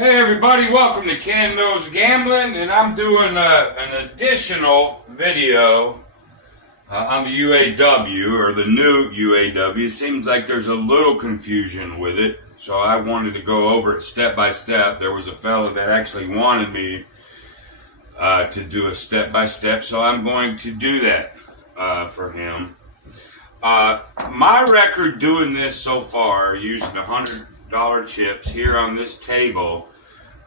Hey everybody, welcome to Ken Knows Gambling, and I'm doing an additional video on the UAW, or the new UAW. It seems like there's a little confusion with it, so I wanted to go over it step by step. There was a fella that actually wanted me to do a step by step, so I'm going to do that for him. My record doing this so far, using $100 chips here on this table,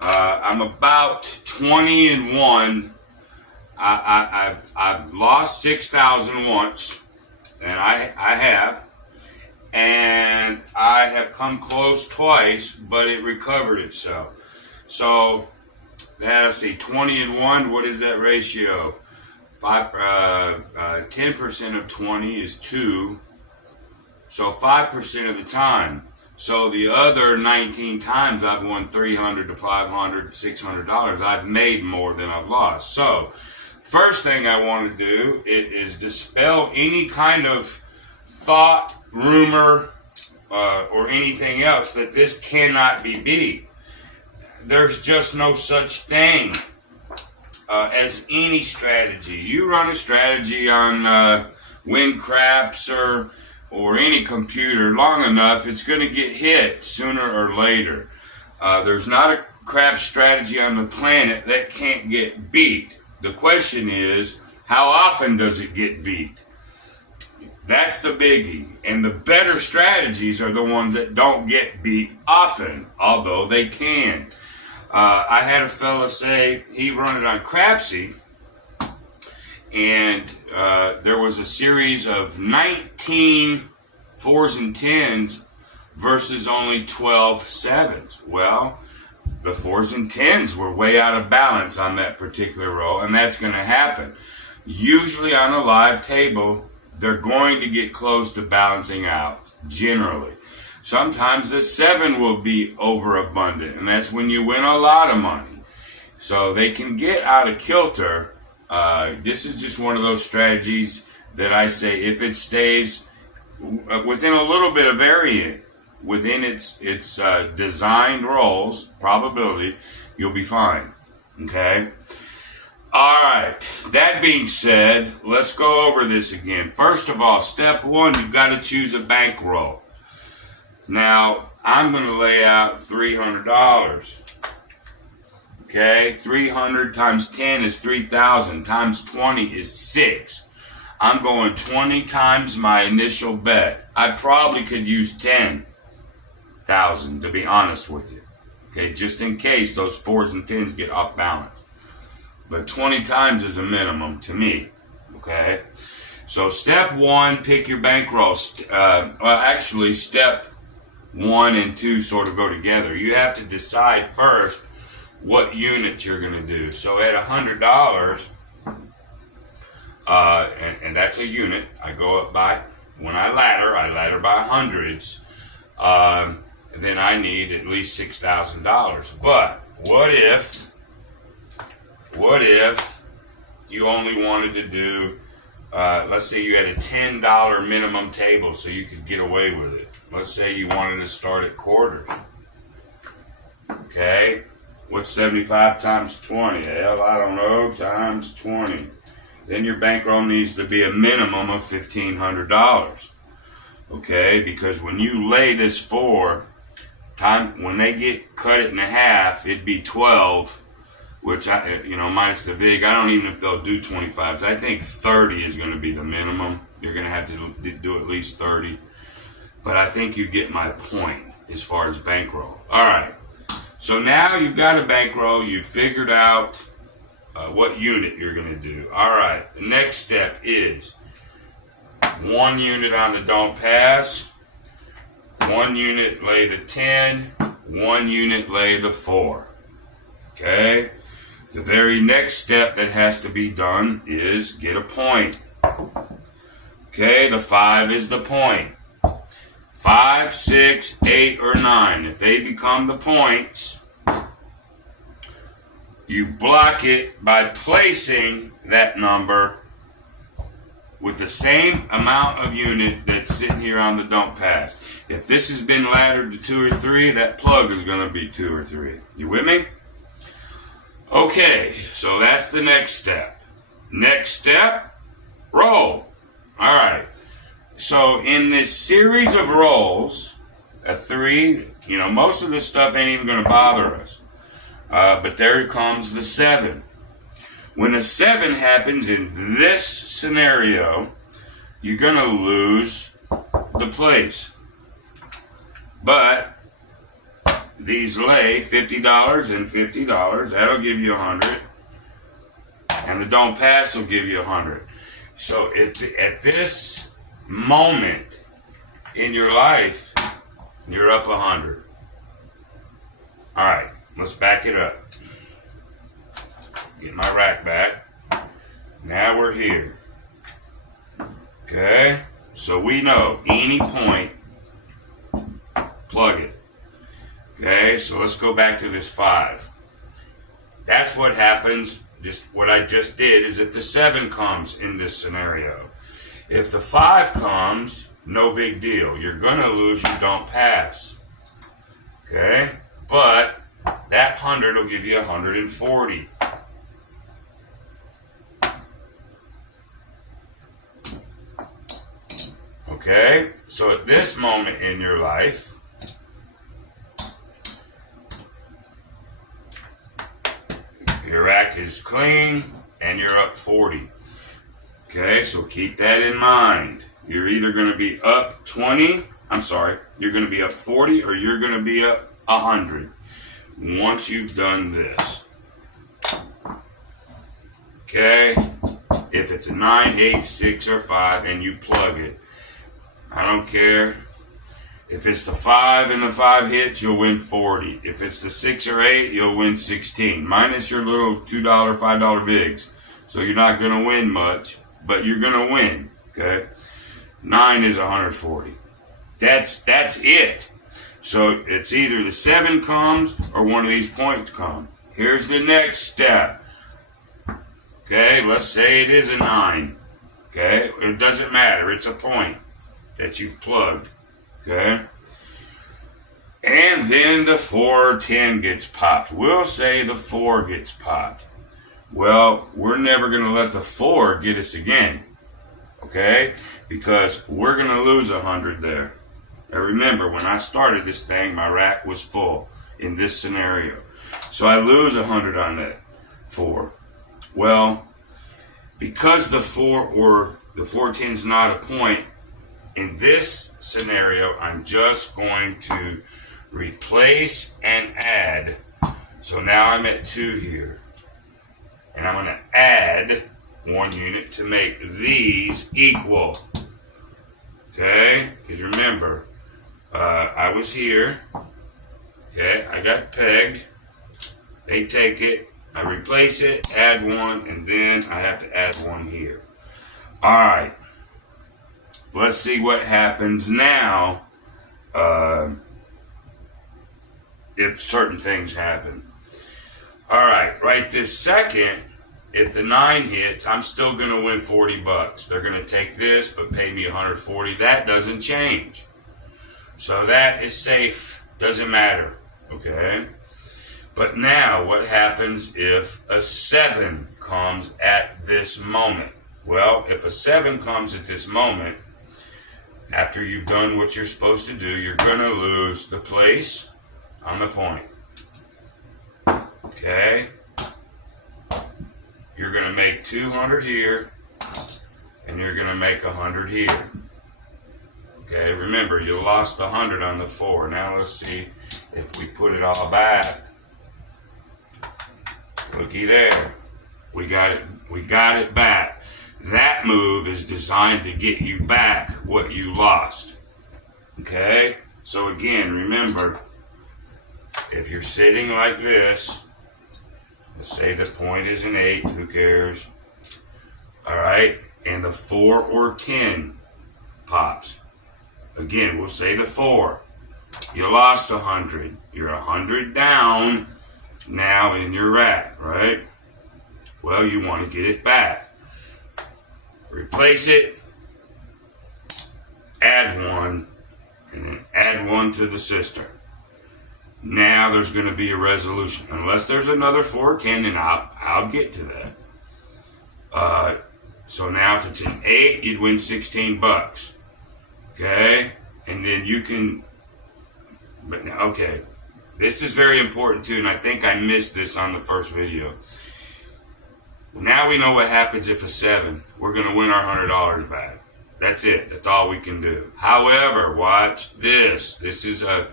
I'm about 20-1. I've lost 6,000 once, and I have, and I have come close twice, but it recovered itself. So let's see, 20-1. What is that ratio? 10% of 20 is 2. So 5% of the time. So the other 19 times I've won $300 to $500 to $600. I've made more than I've lost. So first thing I want to do is dispel any kind of thought, rumor, or anything else that this cannot be beat. There's just no such thing as any strategy. You run a strategy on win craps or any computer long enough, it's going to get hit sooner or later. There's not a crap strategy on the planet that can't get beat. The question is, how often does it get beat? That's the biggie. And the better strategies are the ones that don't get beat often, although they can. I had a fella say he run it on Crapsy, and there was a series of 19 4s and 10s versus only 12 7s. Well, the 4s and 10s were way out of balance on that particular roll, and that's going to happen. Usually on a live table, they're going to get close to balancing out, generally. Sometimes the 7 will be overabundant, and that's when you win a lot of money. So they can get out of kilter. This is just one of those strategies that I say, if it stays within a little bit of variant, within its designed rolls, probability, you'll be fine. Okay? Alright, that being said, let's go over this again. First of all, step one, you've got to choose a bankroll. Now, I'm going to lay out $300. Okay, 300 times 10 is 3,000, times 20 is 6. I'm going 20 times my initial bet. I probably could use 10,000, to be honest with you. Okay, just in case those 4s and 10s get off balance. But 20 times is a minimum to me. Okay, so step one, pick your bankroll. Well, actually, step 1 and 2 sort of go together. You have to decide first what unit you're going to do. So at $100, and that's a unit, I go up by, when I ladder by hundreds, then I need at least $6,000. But what if you only wanted to do, let's say you had a $10 minimum table so you could get away with it. Let's say you wanted to start at quarters. Okay, what's 75 times 20? Hell, I don't know, times 20. Then your bankroll needs to be a minimum of $1,500. Okay, because when you lay this when they cut it in half, it'd be 12, which minus the VIG. I don't even know if they'll do 25s. I think 30 is going to be the minimum. You're going to have to do at least 30. But I think you get my point as far as bankroll. All right. So now you've got a bankroll. You've figured out what unit you're going to do. All right. The next step is 1 unit on the don't pass, 1 unit lay the 10, 1 unit lay the 4. Okay. The very next step that has to be done is get a point. Okay. The 5 is the point. 5, 6, 8, or 9. If they become the points, you block it by placing that number with the same amount of unit that's sitting here on the don't pass. If this has been laddered to 2 or 3, that plug is going to be 2 or 3. You with me? Okay, so that's the next step. Next step, roll. All right. So in this series of rolls, a 3, most of this stuff ain't even going to bother us. But there comes the 7. When a 7 happens in this scenario, you're going to lose the place. But these lay $50 and $50. That'll give you 100. And the don't pass will give you 100. So at this moment in your life, you're up 100. All right, let's back it up. Get my rack back. Now we're here. Okay, so we know any point, plug it. Okay, so let's go back to this 5. That's what happens. Just what I just did is if the 7 comes in this scenario. If the 5 comes, no big deal. You're going to lose, you don't pass. Okay, but that 100 will give you 140. Okay, so at this moment in your life, your rack is clean and you're up 40. Okay, so keep that in mind. You're either going to be up you're going to be up 40 or you're going to be up 100 once you've done this. Okay, if it's a 9, 8, 6, or 5 and you plug it, I don't care. If it's the 5 and the 5 hits, you'll win 40. If it's the 6 or 8, you'll win 16. Minus your little $2, $5 bigs. So you're not going to win much, but you're going to win. Okay? 9 is 140. That's it. So it's either the 7 comes or one of these points come. Here's the next step. Okay? Let's say it is a 9. Okay? It doesn't matter. It's a point that you've plugged. Okay? And then the 4 or 10 gets popped. We'll say the 4 gets popped. Well, we're never going to let the 4 get us again. Okay? Because we're going to lose 100 there. Now remember, when I started this thing, my rack was full in this scenario. So I lose 100 on that 4. Well, because the 4 or the 410 is not a point, in this scenario, I'm just going to replace and add. So now I'm at 2 here. And I'm going to add 1 unit to make these equal. Okay? Because remember, I was here. Okay? I got pegged. They take it. I replace it, add 1, and then I have to add 1 here. Alright. Let's see what happens now if certain things happen. Alright, right this second, if the 9 hits, I'm still going to win 40 bucks. They're going to take this but pay me 140. That doesn't change. So that is safe. Doesn't matter. Okay? But now what happens if a 7 comes at this moment? Well, if a 7 comes at this moment, after you've done what you're supposed to do, you're going to lose the place on the point. Okay? You're going to make 200 here, and you're going to make 100 here. Okay? Remember, you lost the 100 on the 4. Now let's see if we put it all back. Looky there. We got it back. That move is designed to get you back what you lost. Okay? So again, remember, if you're sitting like this, let's say the point is an 8, who cares? Alright? And the 4 or 10 pops. Again, we'll say the 4. You lost 100. You're 100 down now in your rack, right? Well, you want to get it back. replace it, add 1, and then add 1 to the sister. Now there's going to be a resolution. Unless there's another 410, and I'll get to that. So now if it's an 8, you'd win 16 bucks. Okay? And then you can, but now, okay. This is very important too, and I think I missed this on the first video. Now we know what happens if a 7. We're going to win our $100 back. That's it. That's all we can do. However, watch this. This is I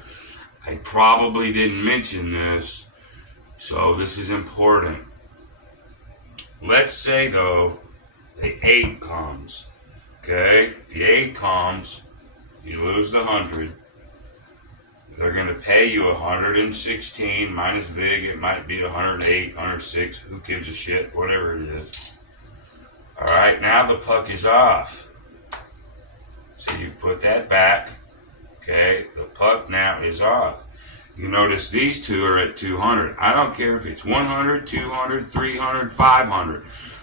probably didn't mention this, so this is important. Let's say, though, the 8 comes. Okay? The 8 comes, you lose the 100. They're going to pay you 116 minus VIG. It might be 108, 106. Who gives a shit? Whatever it is. Alright, now the puck is off. So you've put that back. Okay, the puck now is off. You notice these two are at 200. I don't care if it's 100, 200, 300, 500.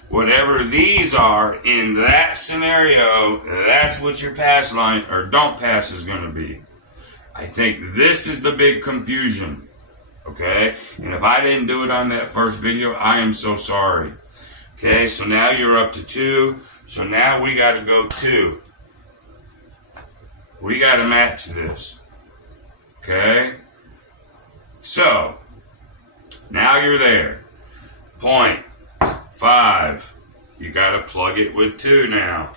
Whatever these are in that scenario, that's what your pass line or don't pass is going to be. I think this is the big confusion, okay? And if I didn't do it on that first video, I am so sorry. Okay, so now you're up to 2. So now we got to go 2. We got to match this, okay? So, now you're there. 0.5. You got to plug it with 2 now.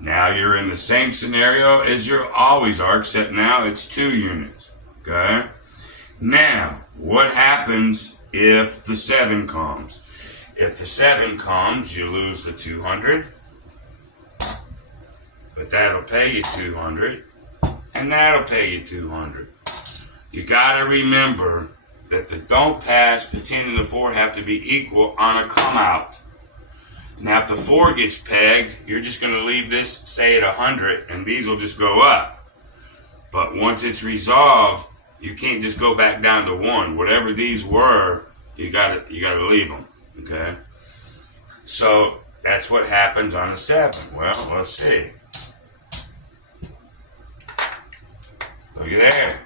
Now you're in the same scenario as you always are, except now it's 2 units. Okay? Now, what happens if the 7 comes? If the 7 comes, you lose the 200. But that'll pay you 200. And that'll pay you 200. You got to remember that the don't pass, the 10 and the 4 have to be equal on a come out. Now, if the 4 gets pegged, you're just going to leave this, say, at 100, and these will just go up. But once it's resolved, you can't just go back down to 1. Whatever these were, you got to leave them. Okay? So that's what happens on a 7. Well, let's see. Look at there.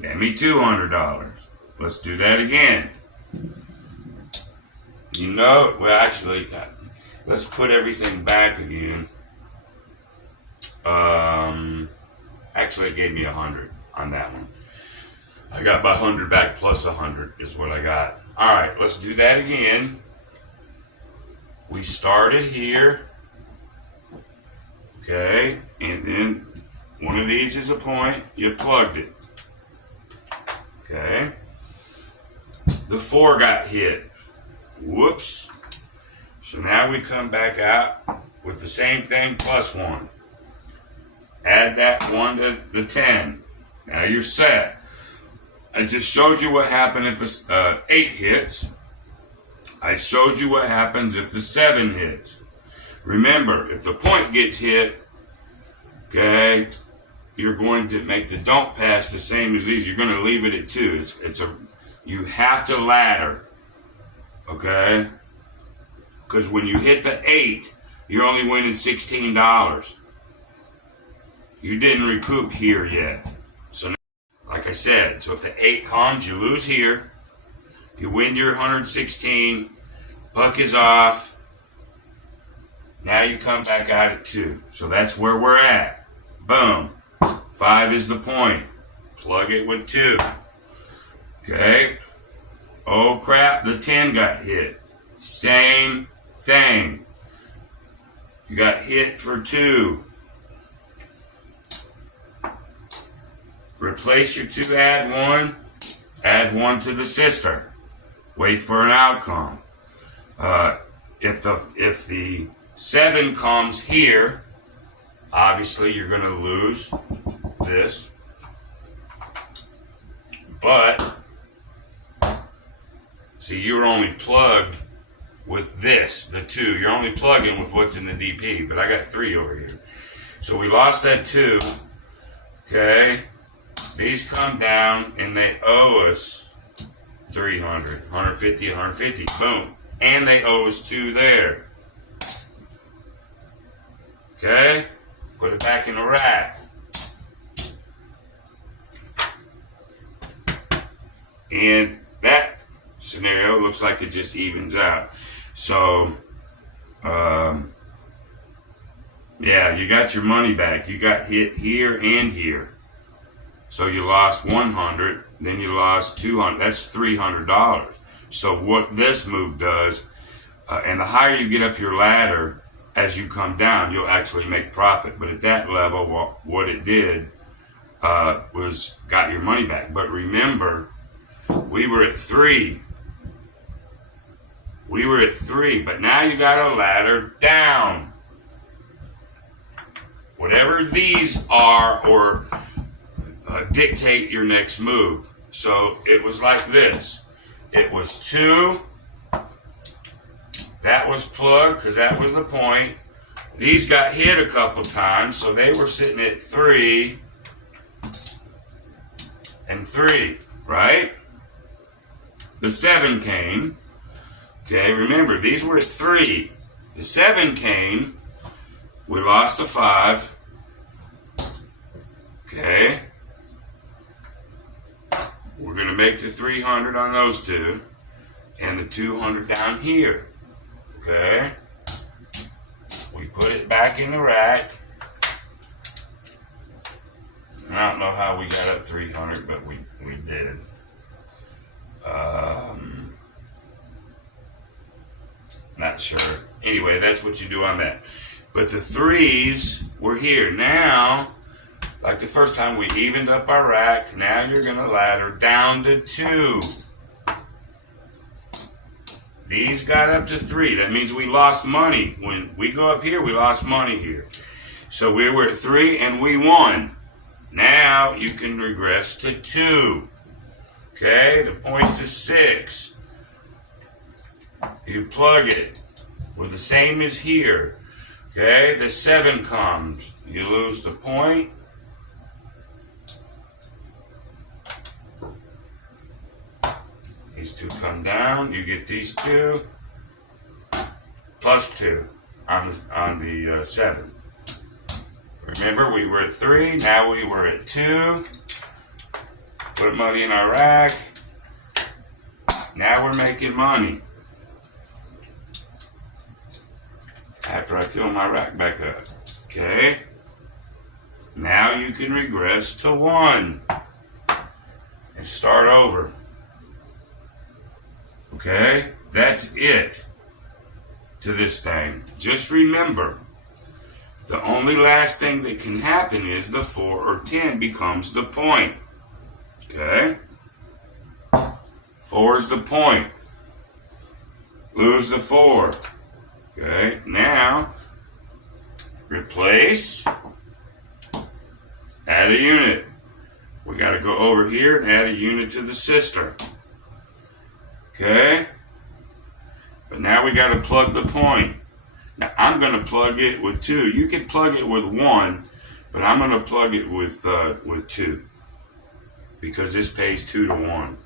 Gave me $200. Let's do that again. You know, well, actually, let's put everything back again. Actually, it gave me 100 on that one. I got my 100 back plus 100 is what I got. All right, let's do that again. We started here. Okay, and then one of these is a point. You plugged it. Okay. The 4 got hit. Whoops. So now we come back out with the same thing plus 1. Add that 1 to the 10. Now you're set. I just showed you what happened if the 8 hits. I showed you what happens if the 7 hits. Remember, if the point gets hit, okay, you're going to make the don't pass the same as these. You're going to leave it at 2. You have to ladder. Okay? Because when you hit the 8, you're only winning $16. You didn't recoup here yet. So, now, like I said, so if the 8 comes, you lose here. You win your 116. Puck is off. Now you come back out at 2. So that's where we're at. Boom. 5 is the point. Plug it with 2. Okay? Oh crap, the 10 got hit. Same thing. You got hit for 2. Replace your 2, add 1 to the sister. Wait for an outcome. If the 7 comes here, obviously you're going to lose this. But see, you're only plugged with this, the 2. You're only plugging with what's in the DP, but I got 3 over here. So we lost that 2. Okay. These come down and they owe us 300, 150, 150. Boom. And they owe us 2 there. Okay? Put it back in the rack. And that scenario looks like it just evens out. So, yeah, you got your money back. You got hit here and here. So you lost 100, then you lost 200. That's $300. So what this move does, and the higher you get up your ladder, as you come down, you'll actually make profit. But at that level, what it did was got your money back. But remember, we were at 3. We were at 3, but now you got a ladder down. Whatever these are, or dictate your next move. So it was like this. It was 2. That was plugged because that was the point. These got hit a couple times, so they were sitting at 3 and 3, right? The 7 came. Okay, remember, these were at 3. The 7 came. We lost the 5. Okay. We're going to make the 300 on those two. And the 200 down here. Okay. We put it back in the rack. I don't know how we got up 300, but we did. Not sure. Anyway, that's what you do on that. But the 3s were here. Now, like the first time we evened up our rack, now you're going to ladder down to 2. These got up to 3. That means we lost money. When we go up here, we lost money here. So we were at 3 and we won. Now you can regress to 2. Okay, the points is 6. You plug it. We're the same as here. Okay, the 7 comes. You lose the point. These 2 come down. You get these 2 plus 2 on the 7. Remember, we were at 3. Now we were at 2. Put money in our rack. Now we're making money. After I fill my rack back up. Okay. Now you can regress to 1 and start over. Okay, that's it to this thing. Just remember, the only last thing that can happen is the 4 or 10 becomes the point. Okay? 4 is the point. Lose the 4. Okay, now replace, add a unit. We got to go over here and add a unit to the sister. Okay, but now we got to plug the point. Now I'm going to plug it with 2. You can plug it with 1, but I'm going to plug it with 2 because this pays 2 to 1.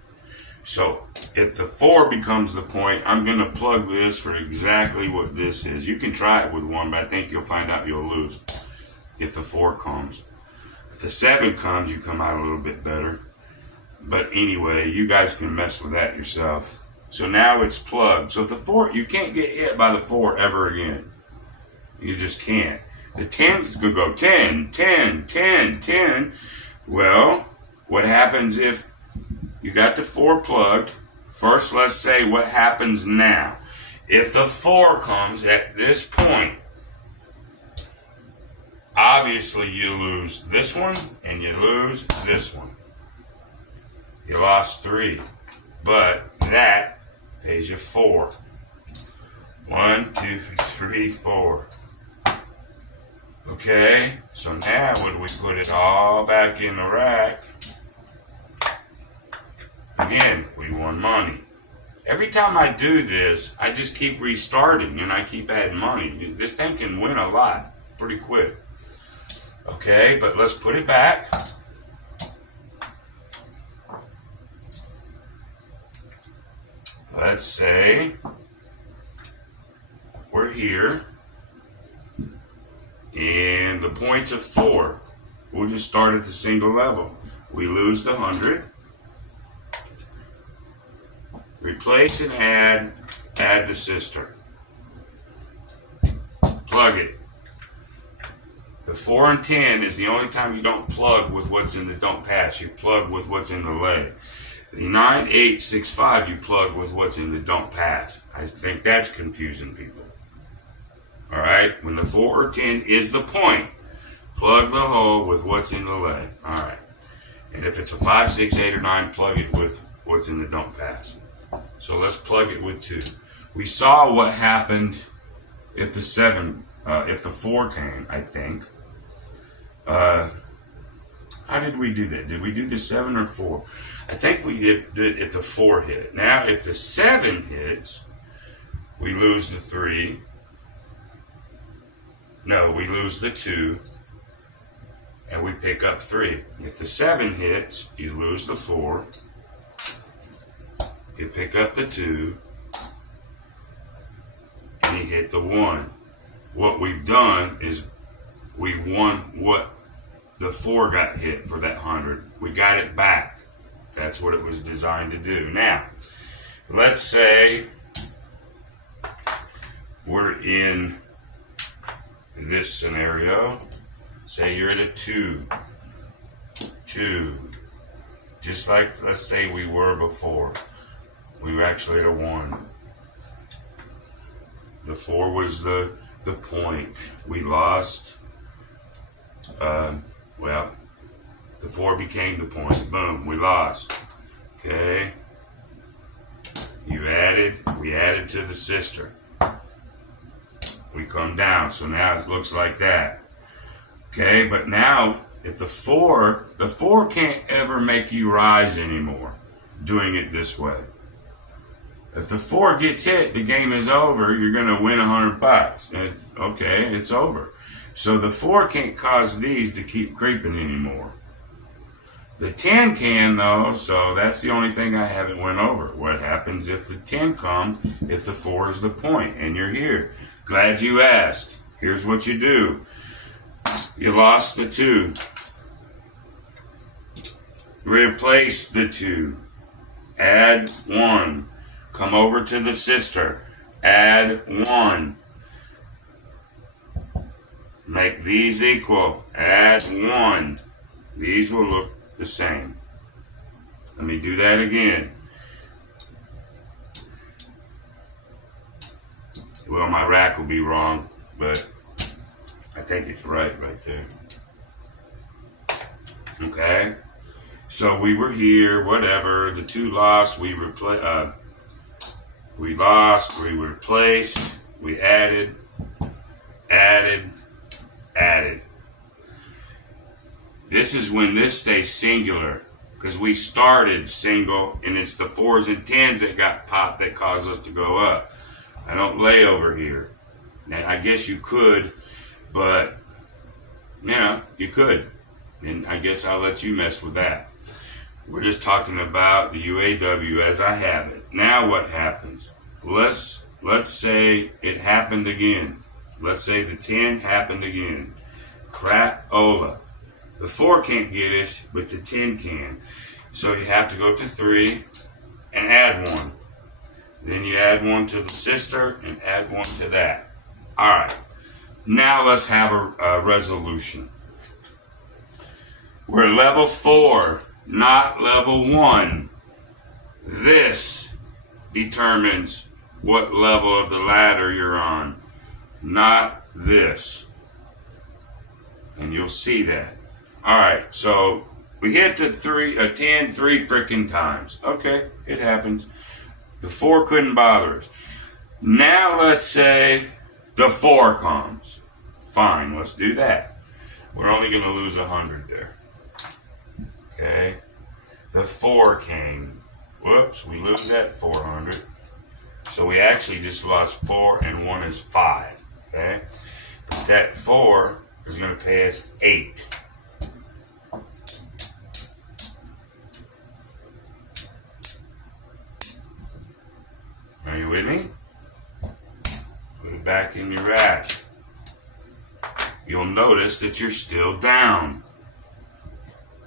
So if the 4 becomes the point, I'm going to plug this for exactly what this is. You can try it with 1, but I think you'll find out you'll lose if the 4 comes. If the 7 comes, you come out a little bit better. But anyway, you guys can mess with that yourself. So now it's plugged. So if the 4, you can't get hit by the 4 ever again. You just can't. The 10s could go 10, 10, 10, 10. Well, what happens if you got the 4 plugged? First, let's say what happens now. If the 4 comes at this point, obviously you lose this one and you lose this one. You lost 3, but that pays you 4. 1, 2, 3, 4. Okay, so now when we put it all back in the rack, again, we won money. Every time I do this, I just keep restarting and I keep adding money. This thing can win a lot pretty quick. Okay, but let's put it back. Let's say we're here points of 4. We'll just start at the single level. We lose the 100. Replace and add the sister. Plug it. The 4 and 10 is the only time you don't plug with what's in the don't pass. You plug with what's in the lay. The 9, 8, 6, 5 you plug with what's in the don't pass. I think that's confusing people. Alright, when the 4 or 10 is the point, plug the hole with what's in the lay. Alright. And if it's a 5, 6, 8, or 9, plug it with what's in the don't pass. So let's plug it with 2. We saw what happened if the 4 came, I think. How did we do that? Did we do the 7 or 4? I think we did if the 4 hit. Now, if the 7 hits, we lose the 3. No, we lose the 2. And we pick up 3. If the 7 hits, you lose the 4. You pick up the 2. And you hit the 1. What we've done is we won what the 4 got hit for that 100. We got it back. That's what it was designed to do. Now, let's say we're in this scenario. Say you're at a 2. 2. Just like, let's say we were before. We were actually at a 1. The 4 was the point. We lost. Well, the 4 became the point. Boom, we lost. Okay. We added to the sister. We come down, so now it looks like that. Okay, but now, if the 4 can't ever make you rise anymore, doing it this way. If the 4 gets hit, the game is over. You're going to win $100. Okay, it's over. So the 4 can't cause these to keep creeping anymore. The 10 can, though, so that's the only thing I haven't went over. What happens if the 10 comes, if the 4 is the point, and you're here? Glad you asked. Here's what you do. You lost the 2. Replace the 2. Add 1. Come over to the sister. Add 1. Make these equal. Add 1. These will look the same. Let me do that again. Well, my rack will be wrong, but I think it's right there. Okay? So we were here, whatever. The 2 lost. We lost. We replaced. We added. This is when this stays singular, because we started single, and it's the 4s and 10s that got popped that caused us to go up. I don't lay over here. Now, I guess you could, but, you could. And I guess I'll let you mess with that. We're just talking about the UAW as I have it. Now what happens? Let's say it happened again. Let's say the 10 happened again. Crap-ola. The 4 can't get it, but the 10 can. So you have to go to 3 and add 1. Then you add 1 to the sister and add 1 to that. Alright. Now let's have a resolution. We're level 4, not level 1. This determines what level of the ladder you're on, not this. And you'll see that. Alright, so we hit the 10 3 freaking times. Okay, it happens. The 4 couldn't bother us. Now let's say the 4 comes. Fine, let's do that. We're only going to lose 100 there. Okay. The 4 came. Whoops, we lose that 400. So we actually just lost 4 and 1 is 5. Okay. That 4 is going to pay us 8. Are you with me? Put it back in your rack. you'll notice that you're still down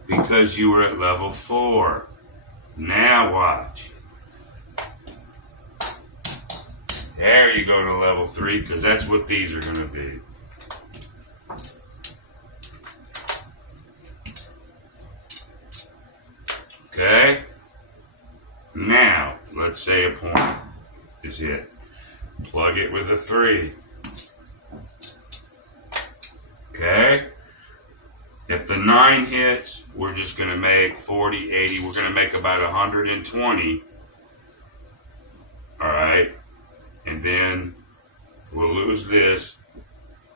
because you were at level 4. Now watch. There you go to level 3, because that's what these are going to be. Okay? Now, let's say a point is hit. Plug it with a 3. Okay? If the 9 hits, we're just going to make 40, 80. We're going to make about 120. Alright? And then we'll lose this,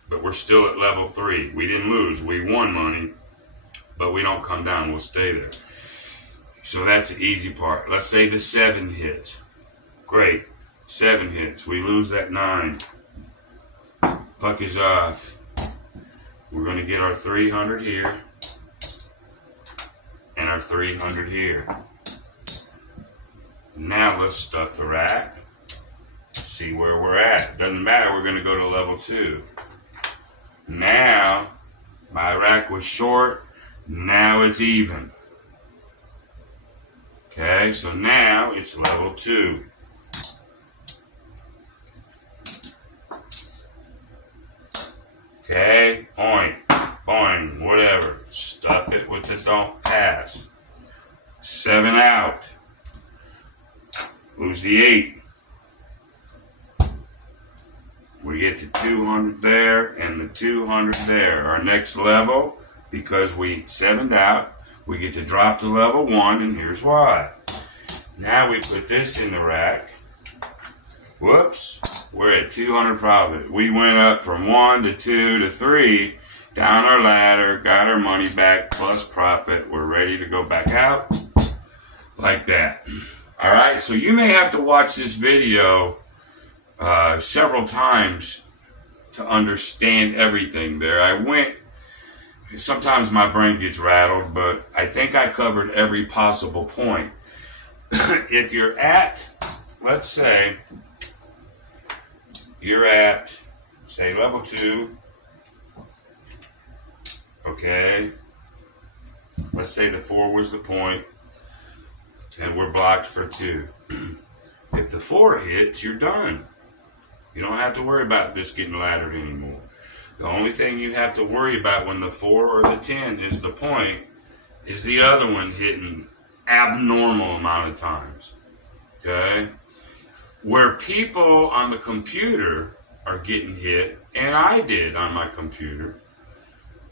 but we're still at level 3. We didn't lose. We won money, but we don't come down. We'll stay there. So that's the easy part. Let's say the 7 hits. Great. 7 hits. We lose that 9. Puck is off. We're going to get our 300 here and our 300 here. Now let's stuff the rack. See where we're at. Doesn't matter. We're going to go to level 2. Now, my rack was short. Now it's even. Okay, so now it's level 2. Okay, point, whatever. Stuff it with the don't pass. 7 out. Lose the 8. We get the 200 there and the 200 there. Our next level, because we 7'd out, we get to drop to level 1, and here's why. Now we put this in the rack. Whoops. We're at 200 profit. We went up from 1 to 2 to 3, down our ladder, got our money back, plus profit. We're ready to go back out like that. All right, so you may have to watch this video several times to understand everything there. Sometimes my brain gets rattled, but I think I covered every possible point. If you're at, let's say, you're at, say, level 2, okay, let's say the 4 was the point, and we're blocked for 2. If the 4 hits, you're done. You don't have to worry about this getting laddered anymore. The only thing you have to worry about when the 4 or the 10 is the point is the other one hitting abnormal amount of times. Okay? Where people on the computer are getting hit, and I did on my computer,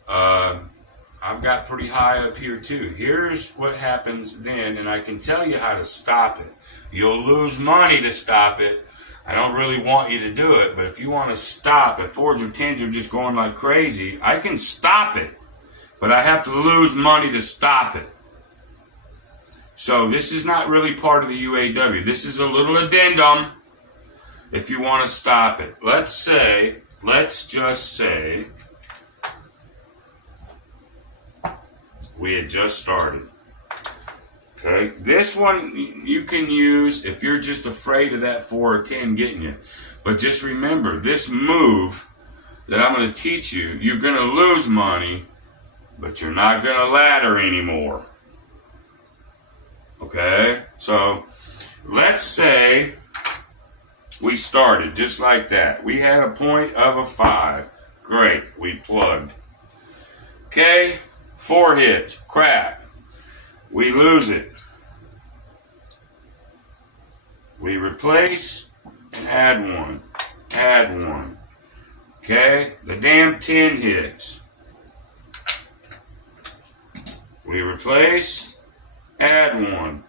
I've got pretty high up here too. Here's what happens then, and I can tell you how to stop it. You'll lose money to stop it. I don't really want you to do it, but if you want to stop it, 4s or 10s are just going like crazy, I can stop it, but I have to lose money to stop it. So this is not really part of the UAW. This is a little addendum if you want to stop it. Let's just say, we had just started. Okay, this one you can use if you're just afraid of that 4 or 10 getting you. But just remember, this move that I'm going to teach you, you're going to lose money, but you're not going to ladder anymore. Okay, so let's say we started just like that. We had a point of a 5. Great, we plugged. Okay, 4 hits, crap. We lose it. We replace and add one. Okay, the damn 10 hits. We replace, add one.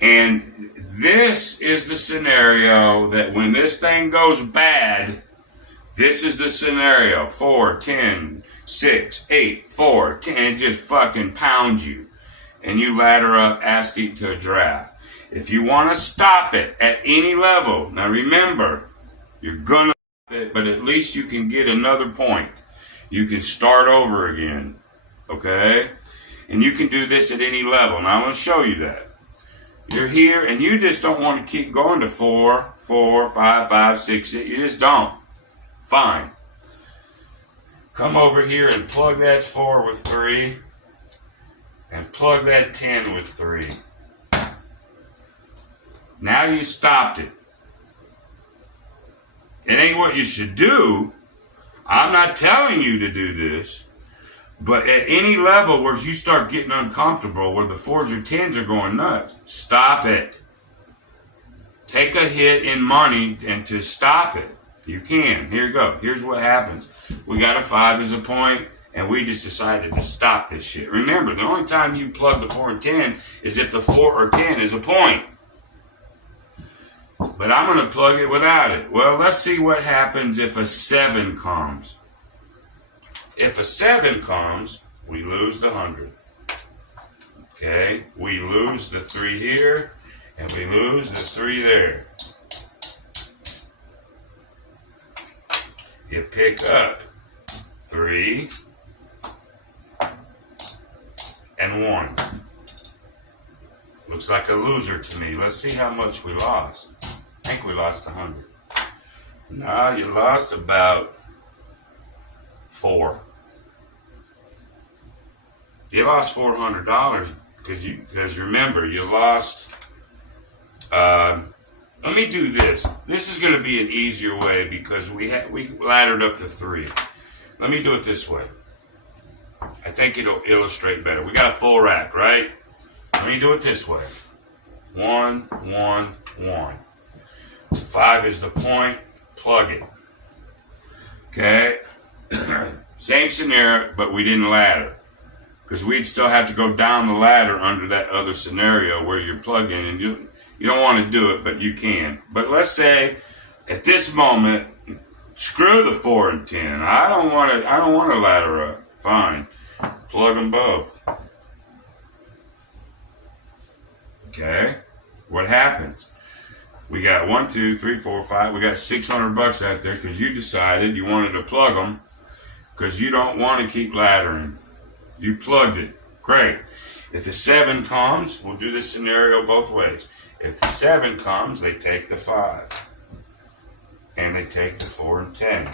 And this is the scenario that when this thing goes bad, this is the scenario. 4, 10, 6, 8, 4, 10, it just fucking pounds you. And you ladder up, asking to a draft. If you want to stop it at any level, now remember, you're gonna stop it, but at least you can get another point. You can start over again. Okay? And you can do this at any level. Now I'm going to show you that. You're here and you just don't want to keep going to 4, 4, 5, 5, 6, 6. You just don't. Fine. come over here and plug that 4 with 3 and plug that 10 with 3. Now you stopped it. It ain't what you should do. I'm not telling you to do this. But at any level where you start getting uncomfortable, where the 4s or 10s are going nuts, stop it. Take a hit in money and to stop it. You can. Here you go. Here's what happens. We got a 5 as a point, and we just decided to stop this shit. Remember, the only time you plug the 4 and 10 is if the 4 or 10 is a point. But I'm going to plug it without it. Well, let's see what happens if a 7 comes. If a 7 comes, we lose the 100. Okay? We lose the 3 here, and we lose the 3 there. You pick up 3 and 1. Looks like a loser to me. Let's see how much we lost. I think we lost 100. No, you lost about 4. You lost $400 because remember, you lost. Let me do this. This is going to be an easier way because we laddered up to 3. Let me do it this way. I think it'll illustrate better. We got a full rack, right? Let me do it this way. 1, 1, 1. 5 is the point. Plug it. Okay? Same scenario, but we didn't ladder. Because we'd still have to go down the ladder under that other scenario where you're plugged in. And you don't want to do it, but you can. But let's say at this moment, screw the 4 and 10. I don't want to ladder up. Fine. Plug them both. Okay? What happens? We got 1, 2, 3, 4, 5. We got $600 out there because you decided you wanted to plug them because you don't want to keep laddering. You plugged it. Great. If the 7 comes, we'll do this scenario both ways. If the 7 comes, they take the 5. And they take the 4 and 10.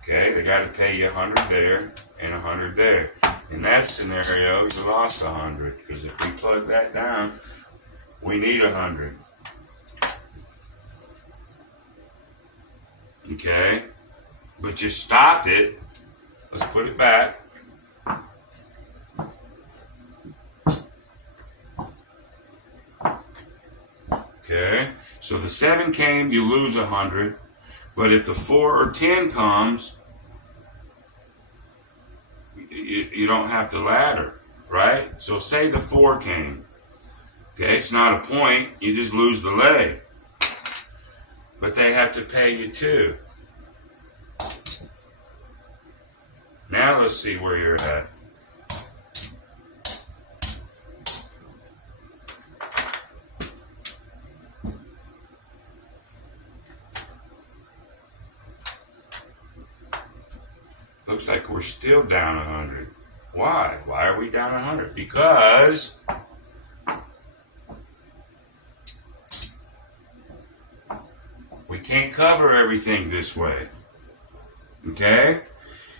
Okay, they got to pay you 100 there and 100 there. In that scenario, you lost 100 because if we plug that down, we need 100. Okay, but you stopped it. Let's put it back. Okay, so the 7 came, you lose 100. But if the 4 or 10 comes, you don't have to ladder, right? So say the 4 came. Okay, it's not a point. You just lose the leg. But they have to pay you too. Now let's see where you're at. Looks like we're still down 100. Why? Why are we down 100? Because we can't cover everything this way. Okay?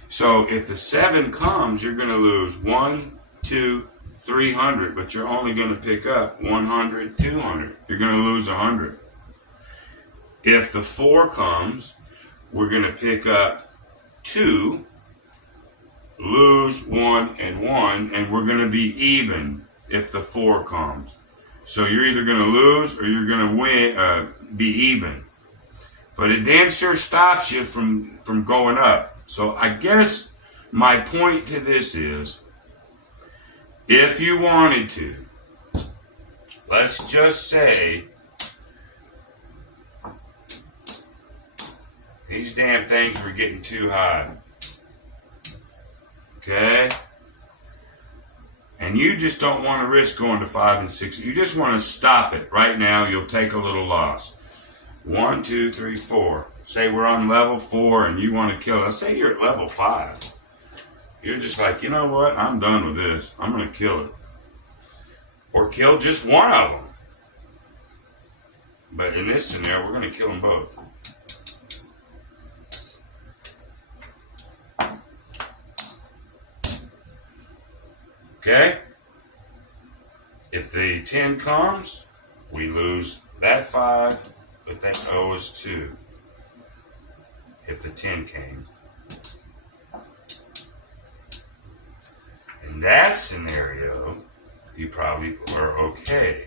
So if the 7 comes, you're going to lose 1, 2, 300, but you're only going to pick up 100, 200. You're going to lose 100. If the 4 comes, we're going to pick up 2, lose 1 and 1, and we're going to be even if the 4 comes. So you're either going to lose or you're going to win, be even. But it damn sure stops you from going up. So I guess my point to this is, if you wanted to, let's just say these damn things were getting too high. Okay? And you just don't want to risk going to 5 and 6. You just want to stop it. Right now, you'll take a little loss. 1, 2, 3, 4. Say we're on level 4 and you want to kill it. Let's say you're at level 5. You're just like, you know what? I'm done with this. I'm going to kill it. Or kill just one of them. But in this scenario, we're going to kill them both. Okay? If the 10 comes, we lose that 5, but they owe us 2. If the 10 came. In that scenario, you probably were okay.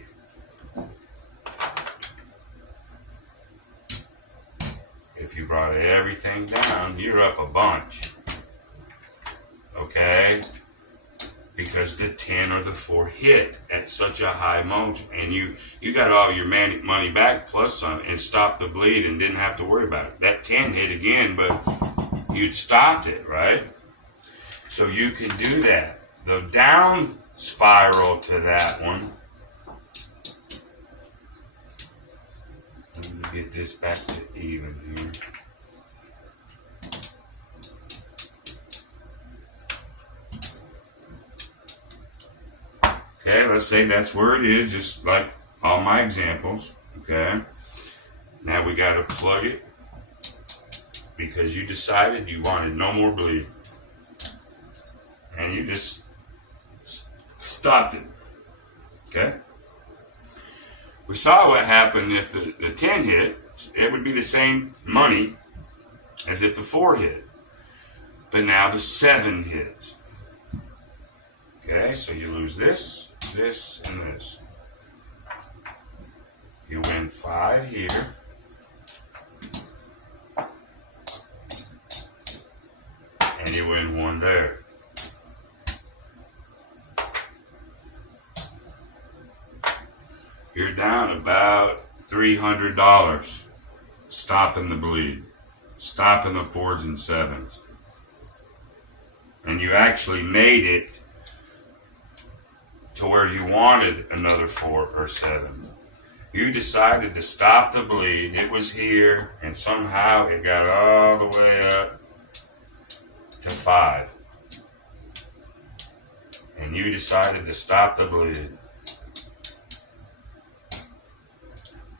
If you brought everything down, you're up a bunch. Okay? Because the 10 or the 4 hit at such a high motion. And you got all your money back plus some and stopped the bleed and didn't have to worry about it. That 10 hit again, but you'd stopped it, right? So you can do that. The down spiral to that one. Let me get this back to even here. Okay, let's say that's where it is, just like all my examples. Okay, now we got to plug it because you decided you wanted no more bleed. And you just stopped it. Okay? We saw what happened if the 10 hit. It would be the same money as if the 4 hit. But now the 7 hits. Okay, so you lose this, this, and this. You win 5 here. And you win 1 there. You're down about $300 stopping the bleed, stopping the 4s and 7s. And you actually made it to where you wanted another 4 or 7. You decided to stop the bleed. It was here, and somehow it got all the way up to 5. And you decided to stop the bleed.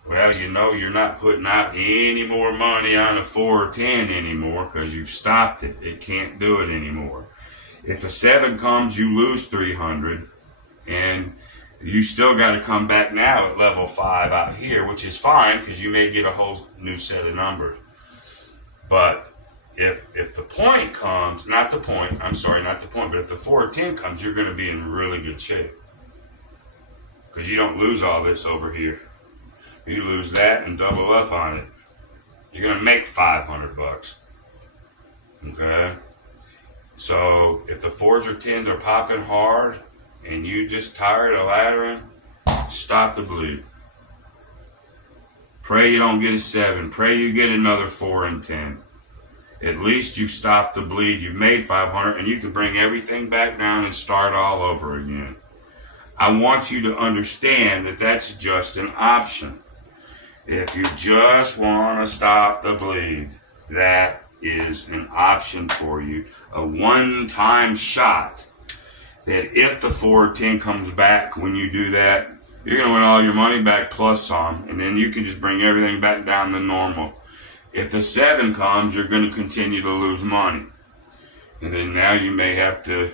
Well, you know you're not putting out any more money on a 4 or 10 anymore because you've stopped it. It can't do it anymore. If a 7 comes, you lose 300, and you still got to come back now at level 5 out here, which is fine because you may get a whole new set of numbers. But if the point comes, but if the 4 or 10 comes, you're going to be in really good shape because you don't lose all this over here. You lose that and double up on it. You're going to make $500. Okay? So if the 4s or 10s are popping hard and you just tired of laddering, stop the bleed. Pray you don't get a 7. Pray you get another 4 and 10. At least you've stopped the bleed. You've made 500 and you can bring everything back down and start all over again. I want you to understand that that's just an option. If you just want to stop the bleed, that is an option for you. A one-time shot that if the 4 or 10 comes back when you do that, you're going to win all your money back plus some, and then you can just bring everything back down to normal. If the 7 comes, you're going to continue to lose money. And then now you may have to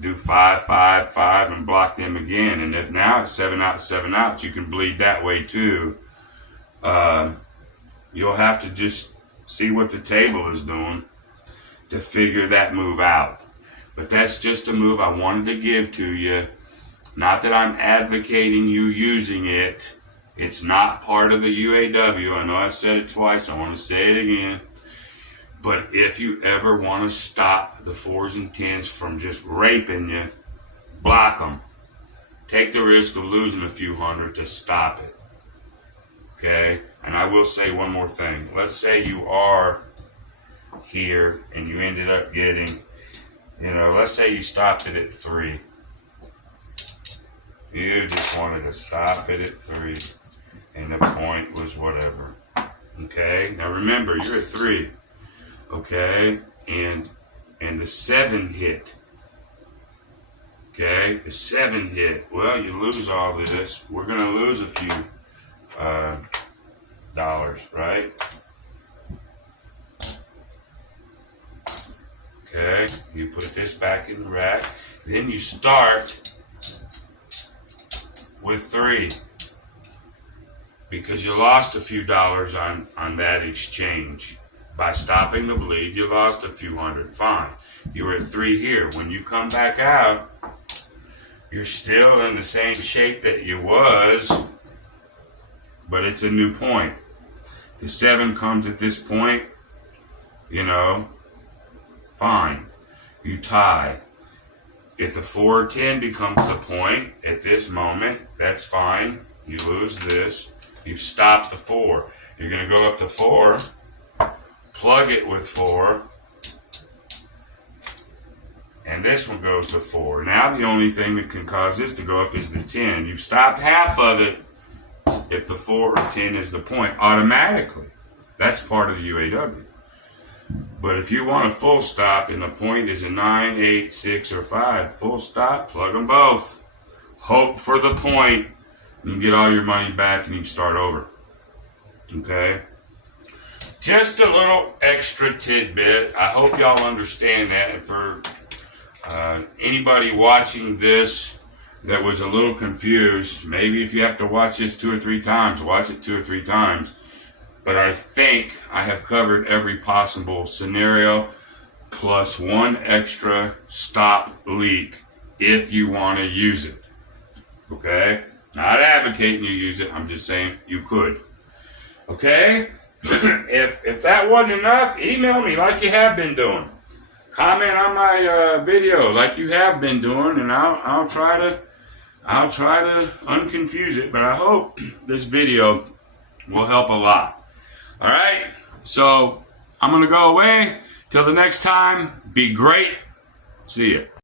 do 5, 5, 5 and block them again. And if now it's 7 out, 7 outs, you can bleed that way too. You'll have to just see what the table is doing to figure that move out. But that's just a move I wanted to give to you. Not that I'm advocating you using it. It's not part of the UAW. I know I've said it twice. I want to say it again. But if you ever want to stop the 4s and 10s from just raping you, block them. Take the risk of losing a few hundred to stop it. Okay? And I will say one more thing. Let's say you are here and you ended up getting, let's say you stopped it at 3. You just wanted to stop it at 3. And the point was whatever. Okay? Now remember, you're at 3. Okay? And the 7 hit. Okay? The 7 hit. Well, you lose all this. We're going to lose a few dollars, right? Okay? You put this back in the rack. Then you start with 3 because you lost a few dollars on that exchange. By stopping the bleed, you lost a few hundred. Fine. You were at 3 here. When you come back out, you're still in the same shape that you was, but it's a new point. The 7 comes at this point, fine. You tie. If the 4 or 10 becomes the point at this moment, that's fine. You lose this. You've stopped the 4. You're going to go up to 4, plug it with 4, and this one goes to 4. Now the only thing that can cause this to go up is the 10. You've stopped half of it if the 4 or 10 is the point automatically. That's part of the UAW. But if you want a full stop and the point is a 9, 8, 6, or 5, full stop, plug them both. Hope for the point. You can get all your money back and you can start over. Okay? Just a little extra tidbit. I hope y'all understand that. And for anybody watching this that was a little confused, maybe if you have to watch this 2 or 3 times, watch it 2 or 3 times. But I think I have covered every possible scenario plus 1 extra stop leak if you want to use it. Okay? Not advocating you use it. I'm just saying you could. Okay? If that wasn't enough, email me like you have been doing. Comment on my video like you have been doing, and I'll try to unconfuse it. But I hope this video will help a lot. All right, so I'm going to go away. Till the next time, be great. See ya.